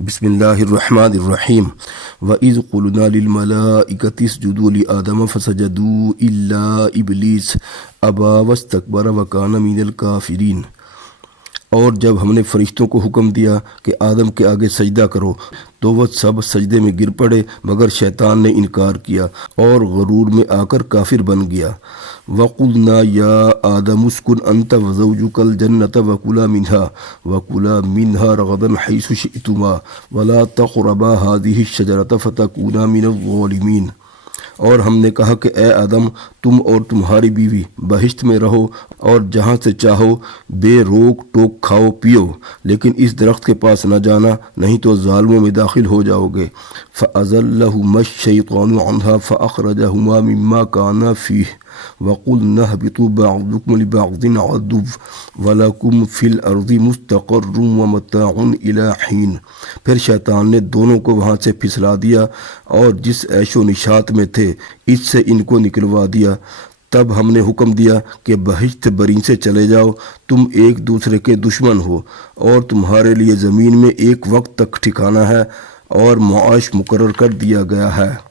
بسم اللہ الرحمن الرحیم وَإِذْ قُلْنَا لِلْمَلَائِكَةِ اسْجُدُوا لِآدَمَ فَسَجَدُوا إِلَّا إِبْلِيسَ أَبَى وَاسْتَكْبَرَ وَكَانَ مِنَ الْكَافِرِينَ۔ اور جب ہم نے فرشتوں کو حکم دیا کہ آدم کے آگے سجدہ کرو تو وہ سب سجدے میں گر پڑے مگر شیطان نے انکار کیا اور غرور میں آ کر کافر بن گیا۔ وَقُلْنَا يَا آدَمُ اسْكُنْ أَنْتَ وَزَوْجُكَ الْجَنَّةَ وَكُلَا مِنْهَا رَغَدًا حَيْثُ شِئْتُمَا وَلَا تَقْرَبَا هَٰذِهِ الشَّجَرَةَ فَتَكُونَا مِنَ الظَّالِمِينَ۔ اور ہم نے کہا کہ اے آدم تم اور تمہاری بیوی بہشت میں رہو اور جہاں سے چاہو بے روک ٹوک کھاؤ پیو، لیکن اس درخت کے پاس نہ جانا نہیں تو ظالموں میں داخل ہو جاؤ گے۔ فَأَزَلَّهُمَا الشَّيْطَانُ عَنْهَا فَأَخْرَجَهُمَا مِمَّا كَانَا فِيهِ وَقُلْنَا اهْبِطُوا بَعْضُكُمْ لِبَعْضٍ عَدُوٌّ وَلَكُمْ فِي الْأَرْضِ مُسْتَقَرٌّ وَمَتَاعٌ إِلَىٰ حِينٍ۔ پھر شیطان نے دونوں کو وہاں سے پھسلا دیا اور جس عیش و نشاط میں تھے اس سے ان کو نکلوا دیا۔ تب ہم نے حکم دیا کہ بہشت برین سے چلے جاؤ، تم ایک دوسرے کے دشمن ہو اور تمہارے لیے زمین میں ایک وقت تک ٹھکانہ ہے اور معاش مقرر کر دیا گیا ہے۔